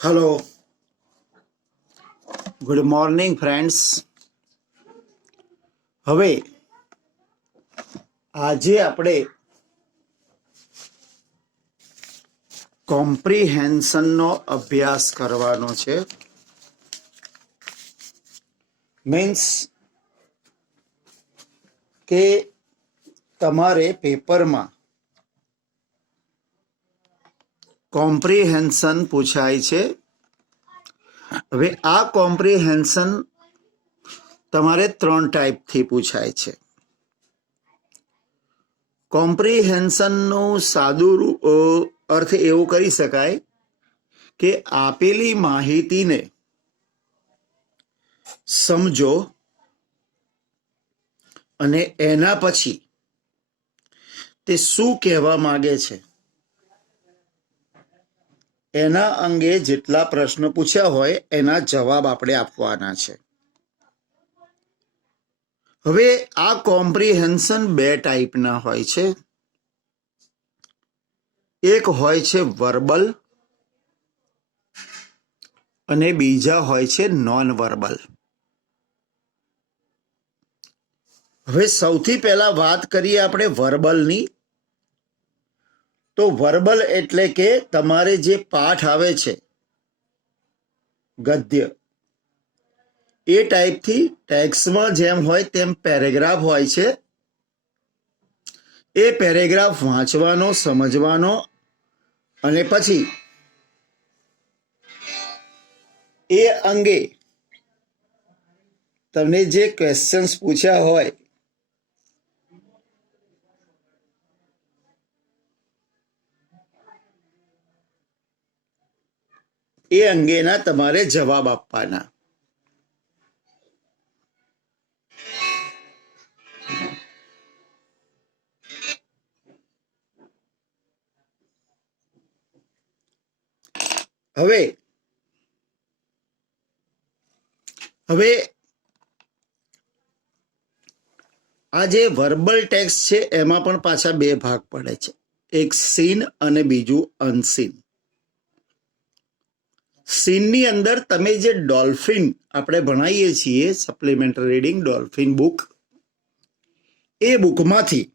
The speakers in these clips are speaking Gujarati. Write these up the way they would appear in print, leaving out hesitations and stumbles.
Hello, good morning friends. હવે આજે આપણે કોમ્પ્રિહેન્શનનો અભ્યાસ કરવાનો છે. મીન્સ કે તમારે પેપરમાં કોમ્પ્રિહેન્શન પૂછાય છે. હવે આ કોમ્પ્રિહેન્શન તમારે 3 ટાઈપથી પૂછાય છે. કોમ્પ્રિહેન્શનનું સાદું અર્થ એવું કરી શકાય કે આપેલી માહિતીને સમજો અને એના પછી તે શું કહેવા માંગે છે એના અંગે જેટલા પ્રશ્નો પૂછ્યા હોય એના જવાબ આપણે આપવાના છે. હવે આ કોમ્પ્રિહેન્શન 2 ટાઈપના હોય છે. એક હોય છે વર્બલ અને બીજા હોય છે નોન વર્બલ. હવે સૌથી પહેલા વાત કરીએ આપણે વર્બલની. તો વર્બલ એટલે કે તમારે જે પાઠ આવે છે ગદ્ય, એ ટાઈપથી ટેક્સ્ટમાં જેમ હોય તેમ પેરેગ્રાફ હોય છે. એ પેરેગ્રાફ વાંચવાનો, સમજવાનો અને પછી એ અંગે તમને જે ક્વેશ્ચન્સ પૂછ્યા હોય એ અંગેના તમારે જવાબ આપવાના. હવે આ જે વર્બલ ટેક્સ્ટ છે એમાં પણ પાછા 2 ભાગ પડે છે, એક સીન અને બીજું અનસીન. સીનની અંદર તમે જે ડોલ્ફિન આપણે ભણાવીએ છીએ સપ્લિમેન્ટરી રીડિંગ ડોલ્ફિન બુક, એ બુકમાંથી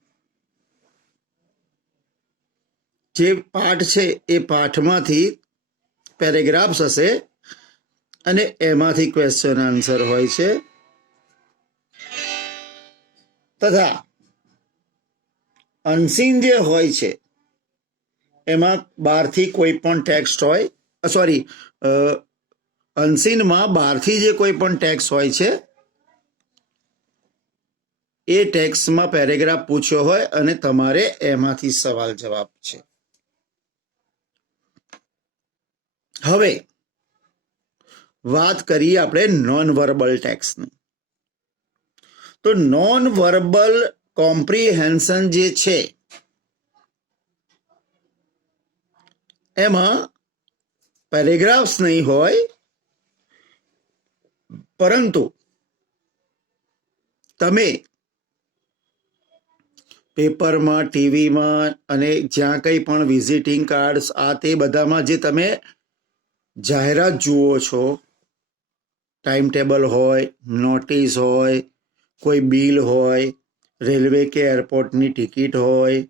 જે પાઠ છે એ પાઠમાંથી પેરેગ્રાફ્સ હશે અને એમાંથી ક્વેશ્ચન આન્સર હોય છે. તથા અનસીન જે હોય છે એમાં બહારથી કોઈ પણ ટેક્સ્ટ હોય, અનસીનમાં બહારથી જે કોઈ પણ ટેક્સ્ટ હોય છે એ ટેક્સ્ટમાં પેરેગ્રાફ પૂછ્યો હોય અને તમારે એમાંથી સવાલ જવાબ છે. હવે વાત કરીએ આપણે નોન વર્બલ ટેક્સ્ટની. તો નોન વર્બલ કોમ્પ્રિહેન્શન જે છે એમાં પેરેગ્રાફ્સ નહીં હોય, પરંતુ તમે પેપરમાં, ટીવીમાં અને જ્યાં કંઈ પણ વિઝિટિંગ કાર્ડ્સ આ તે બધામાં જે તમે જાહેરાત જુઓ છો, ટાઈમ ટેબલ હોય, નોટિસ હોય, કોઈ બિલ હોય, રેલવે કે એરપોર્ટની ટિકિટ હોય,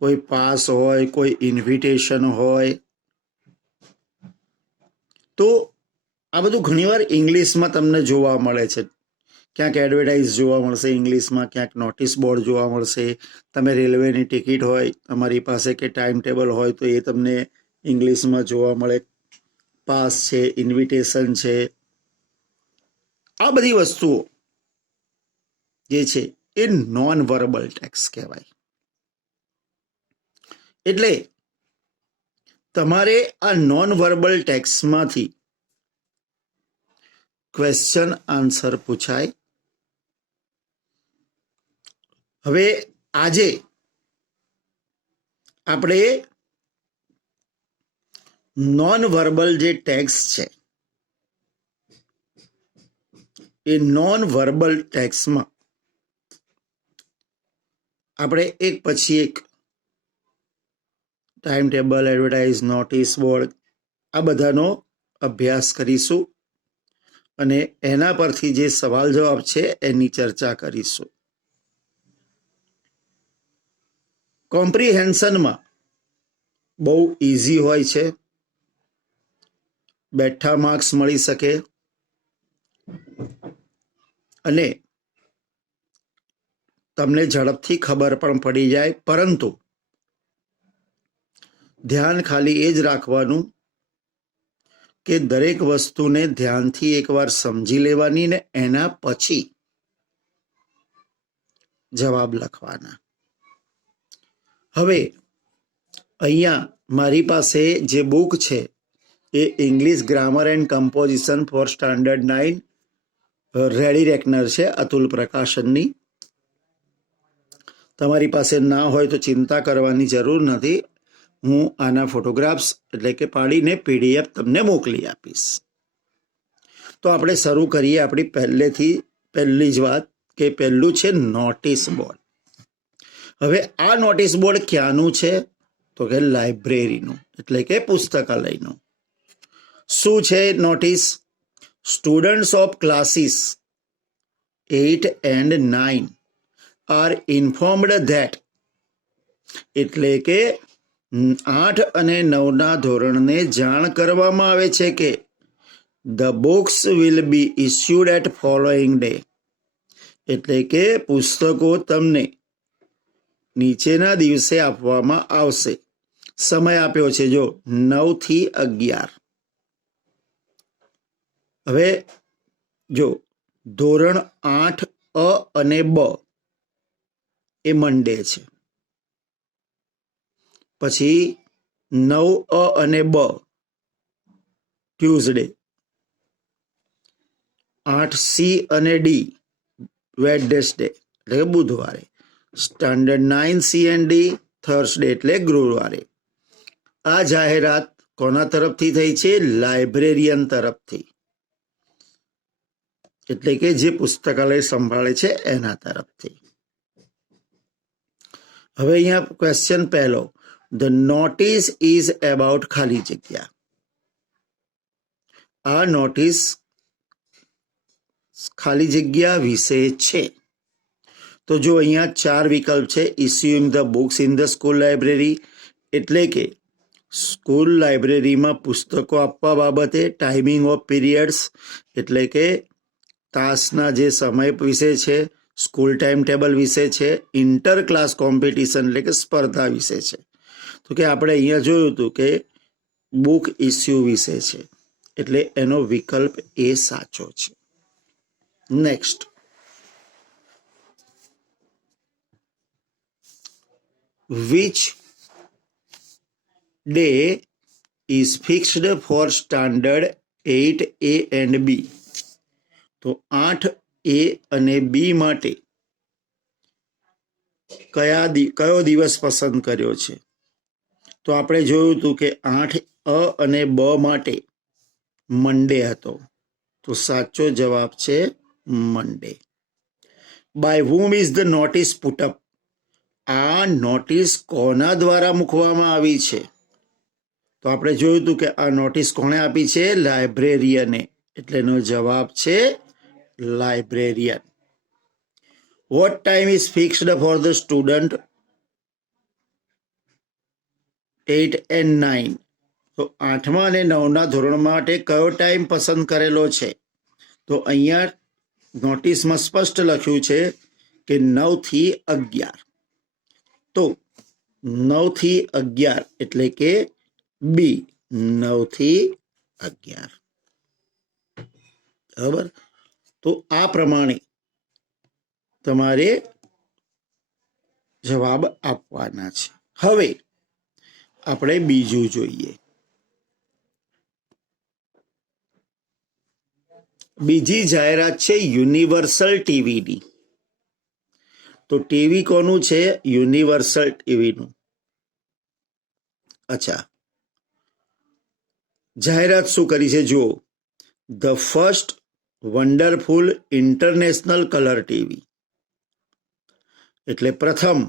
કોઈ પાસ હોય, કોઈ ઇન્વિટેશન હોય, તો આ બધું ઘણીવાર ઇંગ્લિશમાં તમને જોવા મળે છે. ક્યાંક એડવર્ટાઇઝ જોવા મળશે ઇંગ્લિશમાં, ક્યાંક નોટિસ બોર્ડ જોવા મળશે. તમે રેલવેની ટિકિટ હોય તમારી પાસે કે ટાઈમ ટેબલ હોય તો એ તમને ઇંગ્લિશમાં જોવા મળે. પાસ છે, ઇન્વિટેશન છે, આ બધી વસ્તુઓ જે છે એ નોન વર્બલ ટેક્સ્ટ કહેવાય. એટલે તમારે આ નોન વર્બલ ટેક્સ્ટમાંથી ક્વેશ્ચન આન્સર પૂછાય. હવે આજે આપણે નોન વર્બલ જે ટેક્સ્ટ છે એ નોન વર્બલ ટેક્સ્ટમાં આપણે એક પછી એક time table, advertise, notice board આ બધાનો અભ્યાસ કરીશું અને એના પરથી જે સવાલ જવાબ છે એની ચર્ચા કરીશું. કોમ્પ્રિહેન્શનમાં બહુ ઇઝી હોય છે, બેઠા માર્ક્સ મળી શકે અને તમને ઝડપથી ખબર પણ પડી જાય, પરંતુ ધ્યાન ખાલી એ જ રાખવાનું કે દરેક વસ્તુને ધ્યાનથી એકવાર સમજી લેવાની ને એના પછી જવાબ લખવાના. હવે અહીંયા મારી પાસે જે બુક છે એ English grammar and composition for standard 9 ready reckoner છે, અતુલ પ્રકાશનની. તમારી પાસે ના હોય તો ચિંતા કરવાની જરૂર નથી, હું આના ફોટોગ્રાફ્સ એટલે કે પાડીને PDF તમને મોકલી આપીશ. તો આપણે શરૂ કરીએ આપણી પહેલી જ વાત કે પહેલું છે નોટિસ બોર્ડ. હવે આ નોટિસ બોર્ડ ક્યાંનું છે? તો કે લાઇબ્રેરીનું એટલે કે પુસ્તકાલયનું. શું છે notice? Students of classes 8 and 9 are informed that, એટલે કે 8 અને 9ના ધોરણને જાણ કરવામાં આવે છે કે the books will be issued at following day, એટલે કે પુસ્તકો તમને નીચેના દિવસે આપવામાં આવશે. સમય આપ્યો છે જો 9 થી 11. હવે જો ધોરણ 8 અ અને બ એ મંડે છે, પછી 9 અ અને બ ટ્યુઝડે, 8 સી અને ડી વેડનેસડે એટલે કે બુધવારે, standard 9 C and D Thursday એટલે ગુરુવારે. આ જાહેરાત કોના તરફથી થઈ છે? લાઇબ્રેરિયન તરફથી, એટલે કે જે પુસ્તકાલય સંભાળે છે એના તરફથી. હવે અહીંયા ક્વેશ્ચન પહેલો, ધ નોટિસ ઇઝ અબાઉટ ખાલી જગ્યા. આ નોટિસ ખાલી જગ્યા વિશે છે. તો જો અહીંયા 4 વિકલ્પ છે. Issuing the books in the school library, એટલે કે સ્કૂલ લાઇબ્રેરીમાં પુસ્તકો આપવા બાબતે. ટાઈમિંગ ઓફ પીરિયડ્સ, એટલે કે તાસના જે સમય વિશે છે. સ્કૂલ ટાઈમ ટેબલ વિશે છે. ઇન્ટર ક્લાસ કોમ્પિટિશન એટલે કે સ્પર્ધા વિશે છે. તો કે આપણે અહીંયા જોયું હતું કે બુક ઇસ્યુ વિશે છે, એટલે એનો વિકલ્પ એ સાચો છે. Next, which day is fixed for standard 8A and B. તો 8A અને B માટે કયો દિવસ પસંદ કર્યો છે? તો આપણે જોયું હતું કે 8A અને B માટે મંડે હતો, તો સાચો જવાબ છે Monday. By whom is the notice put up? આ નોટિસ કોના દ્વારા મૂકવામાં આવી છે? તો આપણે જોયું હતું કે આ નોટિસ કોણે આપી છે? લાઇબ્રેરિયને, એટલે એનો જવાબ છે librarian. What time is fixed for the student 8 and 9? તો 8મા અને 9ના ધોરણ માટે કયો ટાઈમ પસંદ કરેલો છે? તો અહીંયા નોટિસમાં સ્પષ્ટ લખ્યું છે કે 9 થી 11. તો 9 થી 11 એટલે કે બી, 9 થી 11. બરાબર? તો આ પ્રમાણે તમારે જવાબ આપવાના છે. હવે આપણે બીજું જોઈએ. બીજી જાહેરાત છે યુનિવર્સલ ટીવીની. તો ટીવી કોનું છે? યુનિવર્સલ ટીવીનું. અચ્છા, જાહેરાત શું કરી છે જુઓ. The first wonderful international colour TV, એટલે પ્રથમ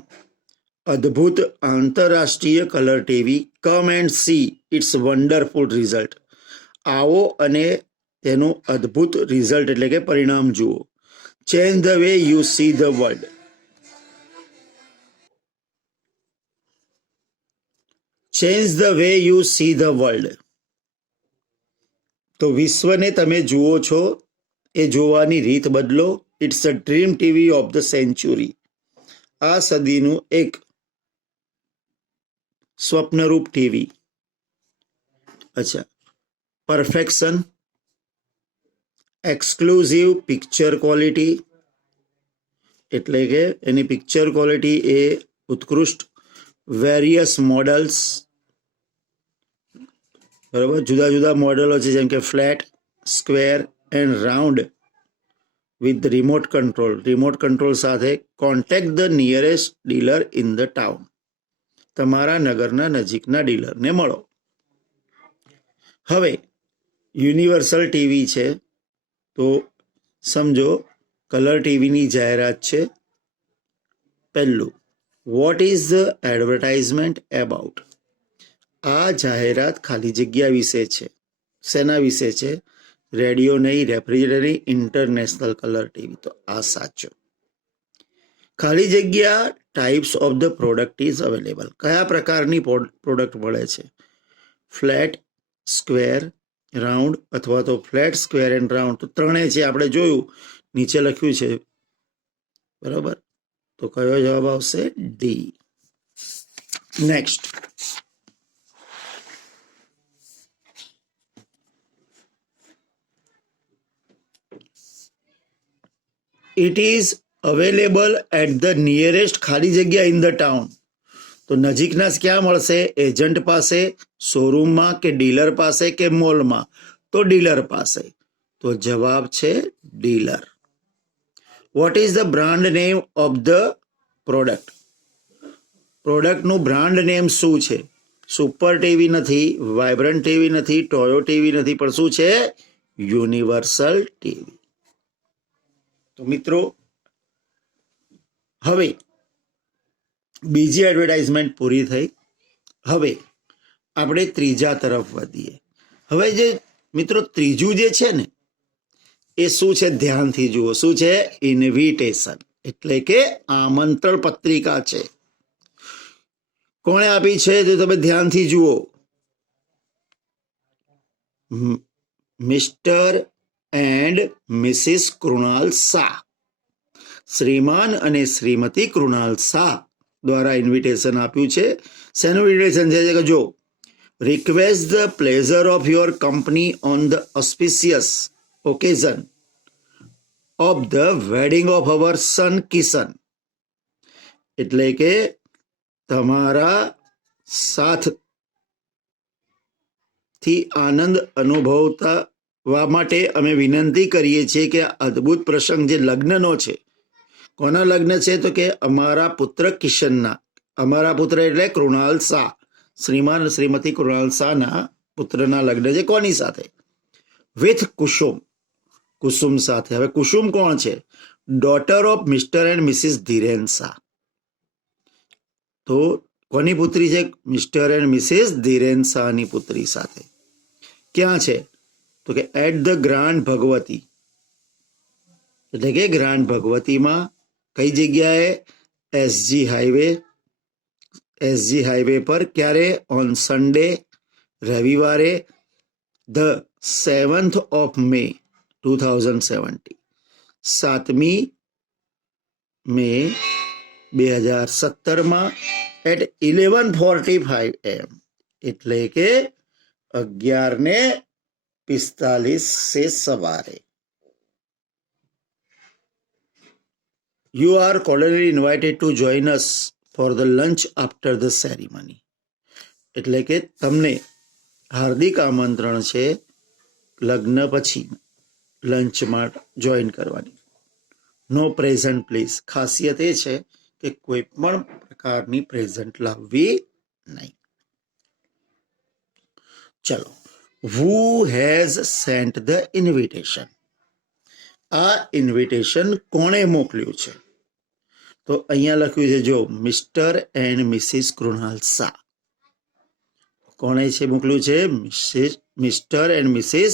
અદ્ભુત આંતરરાષ્ટ્રીય colour TV. Come and see it's wonderful result. આવો અને તેનું અદ્ભુત રિઝલ્ટ એટલે કે પરિણામ જુઓ. Change the way you see the world. Change the way you see the world. તો વિશ્વને તમે જુઓ છો એ જોવાની રીત બદલો. It's a dream TV of the century. આ સદીનું એક સ્વપ્નરૂપ ટીવી. અચ્છા. પરફેક્શન, એક્સક્લુઝિવ પિક્ચર ક્વોલિટી, એટલે કે એની પિક્ચર ક્વોલિટી એ ઉત્કૃષ્ટ. વેરિયસ મોડલ્સ, બરાબર, જુદા જુદા મોડેલો છે, જેમ કે flat, square and round with remote control. Remote control સાથે. Contact the nearest dealer in the town. તમારા નગરના નજીકના ડીલરને મળો. હવે યુનિવર્સલ ટીવી છે, તો સમજો કલર ટીવીની જાહેરાત છે. પહેલું, vote is the advertisement about? આ જાહેરાત ખાલી જગ્યા વિશે છે. શેના વિશે છે? રેડિયો નહીં, રેફ્રિજરેટર નહીં, ઇન્ટરનેશનલ કલર ટીવી. તો આ સાચો. ખાલી જગ્યા, types of the product is available. કયા પ્રકારની પ્રોડક્ટ મળે છે? ફ્લેટ, સ્ક્વેર, રાઉન્ડ, અથવા તો ફ્લેટ, સ્ક્વેર એન્ડ રાઉન્ડ. તો ત્રણેય છે, આપણે જોયું, નીચે લખ્યું છે, બરાબર. તો કયો જવાબ આવશે? D. Next, it is available at the nearest ખાલી જગ્યા ઇન ધ ટાઉન. તો નજીકના ક્યાં મળશે? એજન્ટ પાસે, શોરૂમમાં, કે ડીલર પાસે, કે મોલમાં? તો ડીલર પાસે. તો જવાબ છે dealer. What is the brand name of the product? પ્રોડક્ટનું બ્રાન્ડ નેમ શું છે? સુપર ટીવી નથી, વાઇબ્રન્ટ ટીવી નથી, ટોયો ટીવી નથી, પણ શું છે? Universal TV. તો મિત્રો, હવે બીજી એડવર્ટાઇઝમેન્ટ પૂરી થઈ. હવે આપણે ત્રીજા તરફ વધીએ. હવે જે મિત્રો ત્રીજું જે છે ને, એ શું છે? ધ્યાનથી જુઓ. શું છે? ઇન્વિટેશન, એટલે કે આમંત્રણ પત્રિકા છે. કોણે આપી છે? તો તમે ધ્યાનથી જુઓ. Mister and Mrs Krunal Shah. શ્રીમાન અને શ્રીમતી કૃણાલ શાહ દ્વારા ઇન્વિટેશન આપ્યું છે. શેનું ઇન્વિટેશન છે? કે જો, request the pleasure of your company on the auspicious occasion of the wedding of our son Kishan. એટલે કે તમારા સાથથી આનંદ અનુભવવા માટે અમે વિનંતી કરીએ છીએ કે અદ્ભુત પ્રસંગ જે લગ્નનો છે. કોના લગ્ન છે? તો કે અમારા પુત્ર કિશનના. અમારા પુત્ર એટલે કૃણાલ શાહ. શ્રીમાન શ્રીમતી કૃણાલ શાહના પુત્રના લગ્ન છે. કોની સાથે? વિથ કુસુમ. કુસુમ સાથે. હવે કુસુમ કોણ છે? Daughter of Mr and Mrs Dhiren Shah. તો કોની પુત્રી છે? મિસ્ટર એન્ડ મિસિસ ધીરેન શાહની પુત્રી સાથે. ક્યાં છે? તો કે એટ ધ ગ્રાન્ડ ભગવતી. એટલે કે ગ્રાન્ડ ભગવતીમાં. કઈ જગ્યાએ? SG highway. એસજી હાઈવે પર. ક્યારે? ઓન સન્ડે, રવિવારે, ધ 7th of May 2017. 7મી મે 2017 એટ 11:45 AM. એટલે કે 11:45 સવારે. You are cordially invited to join us for the lunch after the ceremony. એટલે કે તમને હાર્દિક આમંત્રણ છે લગ્ન પછી લંચમાં જોઈન કરવાની. નો પ્રેઝન્ટ પ્લીઝ. ખાસિયત એ છે કે કોઈ પણ પ્રકારની પ્રેઝન્ટ લાવવી નહીં. ચલો, who has sent the invitation? આ ઇન્વિટેશન કોણે મોકલ્યું છે? તો અહીંયા લખ્યું છે જો Mr and Mrs Krunal Shah. કોણે છે મોકલ્યું છે? મિસ્ટર એન્ડ મિસિસ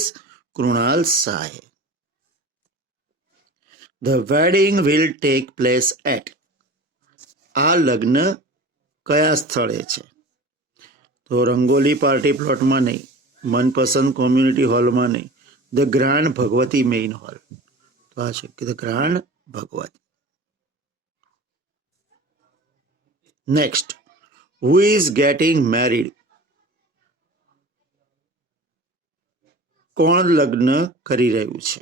કૃણાલ શાહે. The wedding will take place at. આ લગ્ન કયા સ્થળે છે? તો રંગોલી પાર્ટી પ્લોટમાં નહીં, મનપસંદ કોમ્યુનિટી હોલમાં નહીં, the grand Bhagwati main hall. તો આ છે કે the grand Bhagwati. Next, who is getting married. કોણ લગ્ન કરી રહ્યું છે?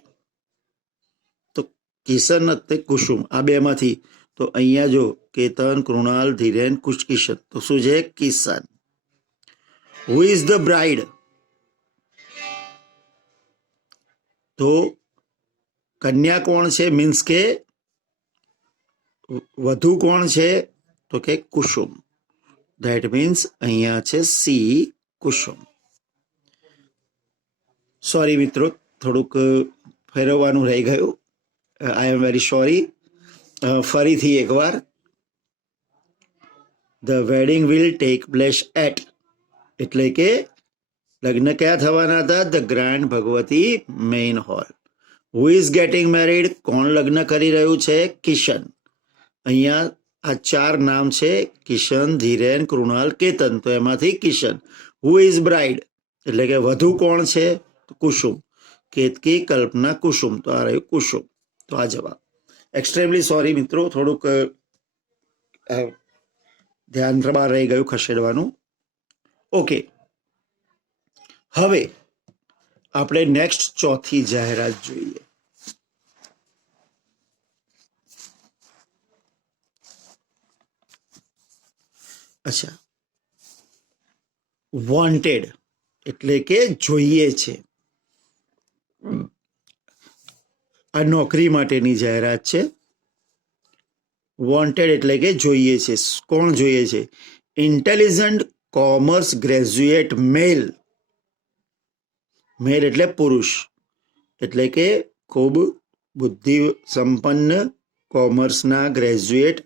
તો કિશન અને કુસુમ, આ બેમાંથી. તો અહીંયા જો કેતન, કૃણાલ, ધીરેન, કિશન. તો શું છે? Kishan. Who is the bride. તો કન્યા કોણ છે? મીન્સ કે વધુ કોણ છે? તો કે કુસુમ. ધેટ મીન્સ અહીંયા છે સી, કુસુમ. સોરી મિત્રો, થોડુંક ફેરવવાનું રહી ગયું. I am very sorry. ફરીથી એકવાર. The wedding will take place at, એટલે કે લગ્ન ક્યાં થવાના હતા? The grand Bhagwati main hall. Who is getting married. કોણ લગ્ન કરી રહ્યું છે? કિશન. અહીંયા આ 4 નામ છે, કિશન, ધીરેન, કૃણાલ, કેતન. તો એમાંથી કિશન. હુ ઇઝ બ્રાઇડ, એટલે કે વધુ કોણ છે? કુસુમ. કેતકી, કલ્પના, કુસુમ. તો આ રહ્યું કુસુમ. તો આ જવાબ. એક્સ્ટ્રીમલી સોરી મિત્રો, થોડુંક ધ્યાન બહાર રહી ગયું ખસેડવાનું. ઓકે, હવે આપણે નેક્સ્ટ ચોથી જાહેરાત જોઈએ. અચ્છા, વોન્ટેડ એટલે કે જોઈએ છે. આ નોકરી માટેની જાહેરાત છે. વોન્ટેડ એટલે કે જોઈએ છે. કોણ જોઈએ છે? ઇન્ટેલિજન્ટ કોમર્સ ગ્રેજ્યુએટ મેલ. મેલ એટલે પુરુષ, એટલે કે ખૂબ બુદ્ધિ સંપન્ન કોમર્સના ગ્રેજ્યુએટ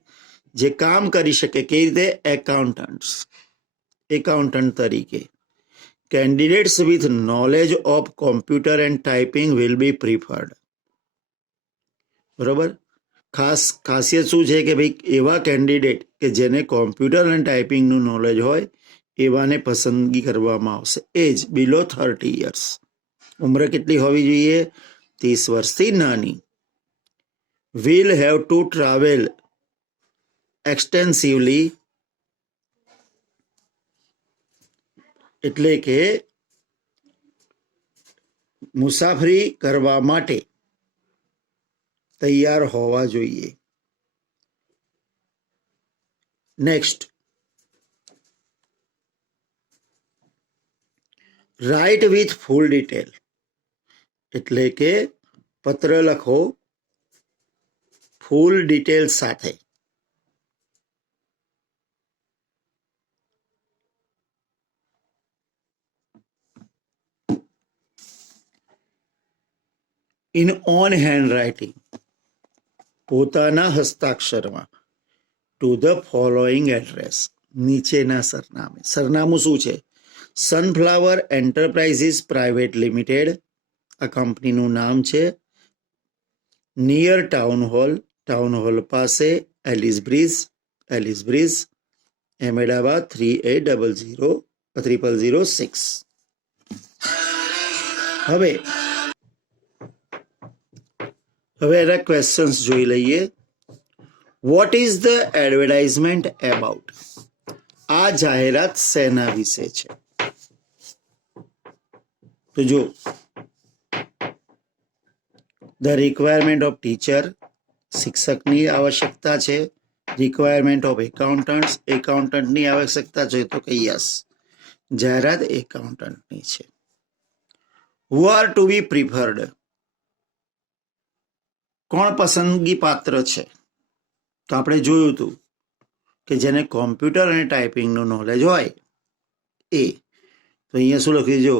જે કામ કરી શકે. કેવી રીતે? એકાઉન્ટન્ટ તરીકે. Candidates with knowledge of computer and typing will be preferred. બરોબર. ખાસિયત શું છે કે ભાઈ એવા કેન્ડિડેટ કે જેને કોમ્પ્યુટર અને ટાઈપિંગનું નોલેજ હોય એવાને પસંદગી કરવામાં આવશે. એજ બિલો 30 યર્સ. ઉંમર કેટલી હોવી જોઈએ? 30 વર્ષથી નાની. વિલ હેવ ટુ ટ્રાવેલ એક્સટેન્સિવલી, એટલે કે મુસાફરી કરવા માટે તૈયાર હોવા જોઈએ. Next, write with full detail, એટલે કે પત્ર લખો ફૂલ ડિટેલ સાથે. ઇન ઓન હેન્ડ રાઇટિંગ, પોતાના હસ્તાક્ષરમાં. ટુ ધ ફોલોઈંગ એડ્રેસ, નીચેના સરનામે. સરનામું શું છે? સનફ્લાવર એન્ટરપ્રાઇઝીસ પ્રાઇવેટ લિમિટેડ, આ કંપનીનું નામ છે. નિયર ટાઉન હોલ પાસે, એલિસ બ્રિજ, અહેમદાબાદ 380006. હવે એના ક્વેશ્ચન્સ જોઈ લઈએ. Vote is the advertisement about? આ જાહેરાત શેના વિશે છે? તો જો, ધ રિક્વાયરમેન્ટ ઓફ ટીચર, શિક્ષકની આવશ્યકતા છે. રિક્વાયરમેન્ટ ઓફ એકાઉન્ટન્ટની આવશ્યકતા છે. તો કે યસ, જાહેરાત એકાઉન્ટન્ટની છે. Who are to be preferred, કોણ પસંદગી પાત્ર છે? તો આપણે જોયું હતું કે જેને કોમ્પ્યુટર અને ટાઈપિંગનું નોલેજ હોય એ. તો અહીંયા શું લખ્યું? જો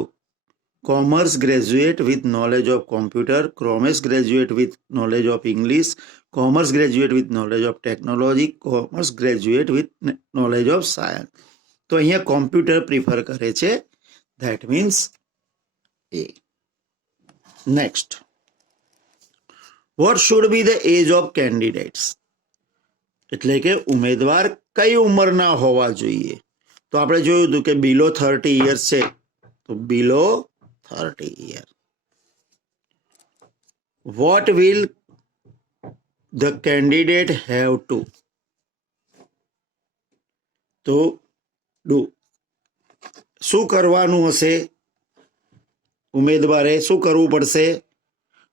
commerce graduate with knowledge of computer, commerce graduate with knowledge of English, commerce graduate with knowledge of technology, commerce graduate with knowledge of science. તો અહીંયા કોમ્પ્યુટર પ્રિફર કરે છે, that means A. Next, what should be the age of candidates, એટલે કે ઉમેદવાર કઈ ઉંમરના હોવા જોઈએ. તો આપણે જોયું હતું કે બિલો 30 years છે, તો બિલો 30 years. What will the candidate have to do, શું કરવાનું હશે, ઉમેદવારે શું કરવું પડશે,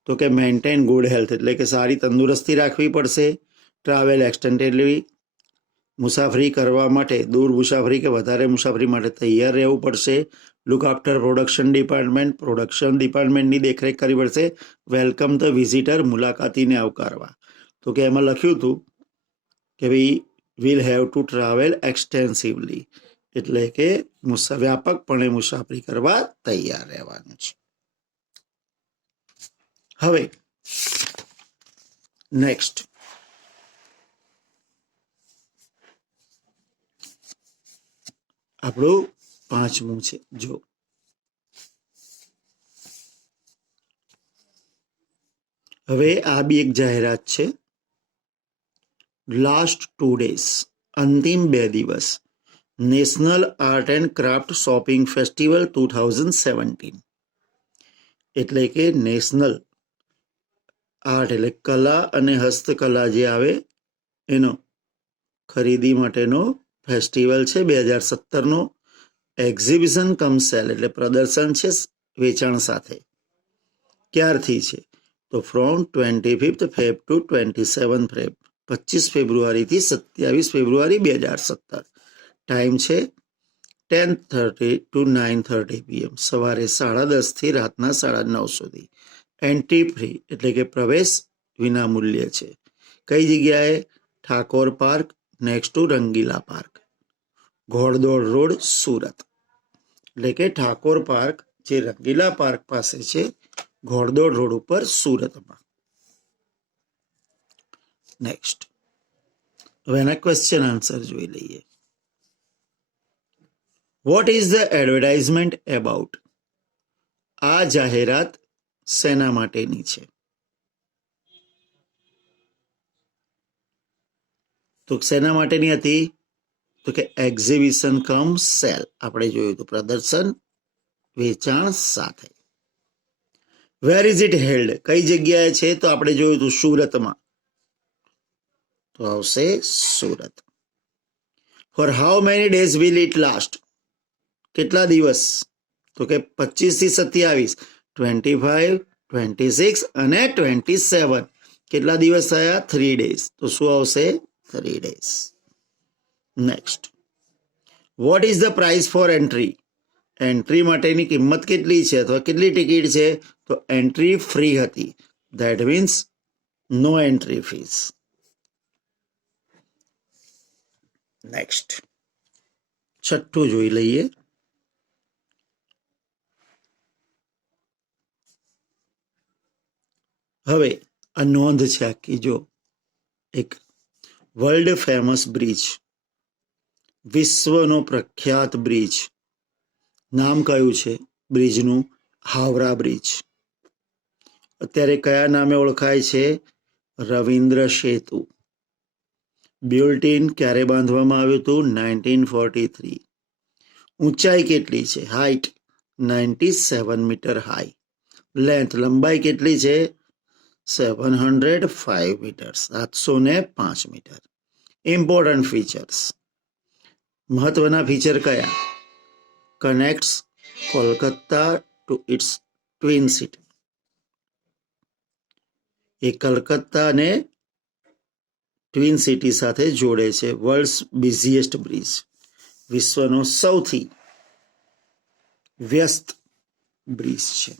તો કે મેન્ટેન ગુડ હેલ્થ, એટલે કે સારી તંદુરસ્તી રાખવી પડશે. ટ્રાવેલ એક્સટેન્ડેડલી, મુસાફરી કરવા માટે, દૂર મુસાફરી કે વધારે મુસાફરી માટે તૈયાર રહેવું પડશે. લુક આફ્ટર પ્રોડક્શન ડિપાર્ટમેન્ટની દેખરેખ કરવી પડશે. વેલકમ ધ વિઝિટર, મુલાકાતીને આવકારવા. તો કે એમાં લખ્યું હતું કે ભાઈ વિલ હેવ ટુ ટ્રાવેલ એક્સટેન્સિવલી, એટલે કે વ્યાપકપણે મુસાફરી કરવા તૈયાર રહેવાનું છે. હવે નેક્સ્ટ, આપણું 5મું છે. જો હવે આ બી એક જાહેરાત છે. લાસ્ટ 2 days, અંતિમ 2 દિવસ, national art and craft shopping festival 2017, એટલે કે નેશનલ આર્ટ એટલે કલા અને હસ્તકલા જે આવે એનો ખરીદી માટેનો ફેસ્ટિવલ છે 2017નો. એક્ઝિબિશન કમ સેલ એટલે પ્રદર્શન છે વેચાણ સાથે. ક્યારથી છે, તો from 25th Feb to 27th Feb, 25 ફેબ્રુઆરીથી 27 ફેબ્રુઆરી 2017. ટાઈમ છે 10:30 to 9:30 PM, સવારે 10:30 થી રાતના 9:30 સુધી. એન્ટ્રી ફ્રી એટલે કે પ્રવેશ વિનામૂલ્ય છે. કઈ જગ્યાએ, Thakor park next to Rangila park, Ghoddod road, Surat. એટલે કે ઠાકોર પાર્ક જે રંગીલા પાર્ક પાસે છે, ઘોડદોડ રોડ ઉપર, સુરતમાં. નેક્સ્ટ, હવે એના ક્વેશ્ચન આન્સર જોઈ લઈએ. Vote is the advertisement about, આ જાહેરાત શેના માટેની છે, તો શેના માટેની હતી, તો કે એક્ઝિબિશન કમ સેલ, આપણે જોયું હતું પ્રદર્શન વેચાણ સાથે. વેર ઇઝ ઇટ હેલ્ડ, કઈ જગ્યાએ છે, તો આપણે જોયું હતું સુરતમાં, તો આવશે Surat. For how many days will it last, કેટલા દિવસ, તો કે 25 થી 27, 25, 26 અને 27, કેટલા દિવસ થયા, 3 days, તો શું આવશે, 3 days. Next, what is the price for entry, entry માટેની કિંમત કેટલી છે અથવા કેટલી ટિકિટ છે, તો એન્ટ્રી ફ્રી હતી, that means no entry fees. Next, છઠ્ઠું જોઈ લઈએ. હવે આ નોંધ છે આખી, જો એક વર્લ્ડ ફેમસ બ્રિજ, વિશ્વનો પ્રખ્યાત બ્રિજ, નામ કયું છે બ્રિજનું, હાવરા બ્રિજ. અત્યારે કયા નામે ઓળખાય છે, રવિન્દ્ર સેતુ. બિલ્ટ ઇન ક્યારે બાંધવામાં આવ્યું હતું, 1943. ઊંચાઈ કેટલી છે, હાઇટ 97 મીટર હાઈ. લેન્થ લંબાઈ કેટલી છે, 705 મીટર, 705 મીટર. ઇમ્પોર્ટન્ટ ફીચર્સ, મહત્વના ફીચર કયા, connects Kolkata to its twin city, એ કલકત્તાને ટ્વિન સિટી સાથે જોડે છે. વર્લ્ડ્સ બિઝીએસ્ટ બ્રિજ, વિશ્વનો સૌથી વ્યસ્ત બ્રિજ છે.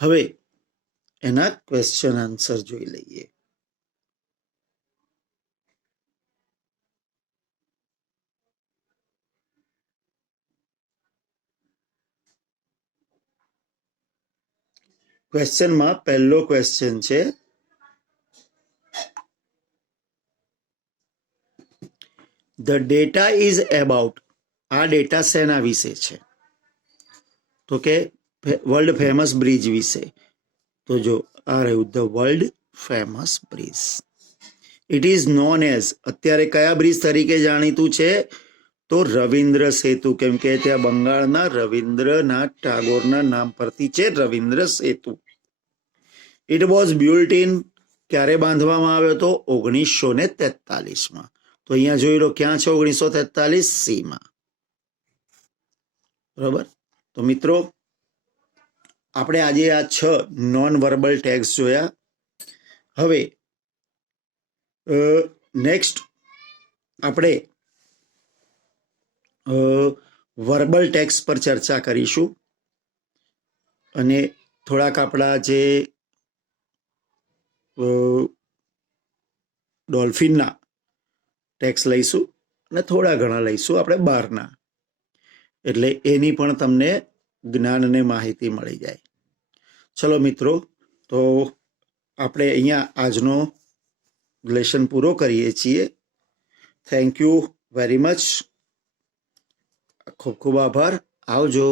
હવે એના ક્વેશ્ચન આન્સર જોઈ લઈએ. ક્વેશ્ચનમાં પહેલો ક્વેશ્ચન છે, ધ ડેટા ઇઝ એબાઉટ. આ ડેટા શેના વિશે છે? તો કે વર્લ્ડ ફેમસ બ્રિજ વિશે. તો જો આ રહ્યું the world famous bridge. It is known as, અત્યારે કયા બ્રિજ તરીકે જાણીતું છે? તો રવિન્દ્ર સેતુ, કેમ કે ત્યાં બંગાળના રવિન્દ્રનાથ ટાગોરના નામ પરથી છે રવિન્દ્ર સેતુ. ઇટ વોઝ બિલ્ટ ઇન, ક્યારે બાંધવામાં આવ્યો હતો? 1943માં. તો અહીંયા જોઈ લો ક્યાં છે 1943? સીમાં. બરોબર. તો મિત્રો આપણે આજે આ 6 નોન વર્બલ ટેગ્સ જોયા. હવે નેક્સ્ટ આપણે વર્બલ ટેક્સ પર ચર્ચા કરીશું અને થોડાક આપણા જે ડોલ્ફિનના ટેક્સ લઈશું અને થોડા ઘણા લઈશું આપણે બહારના, એટલે એની પણ તમને જ્ઞાન અને માહિતી મળી જાય. ચલો મિત્રો, તો આપણે અહીંયા આજનો લેસન પૂરો કરીએ છીએ. Thank you very much. ખૂબ ખૂબ આભાર. આવજો.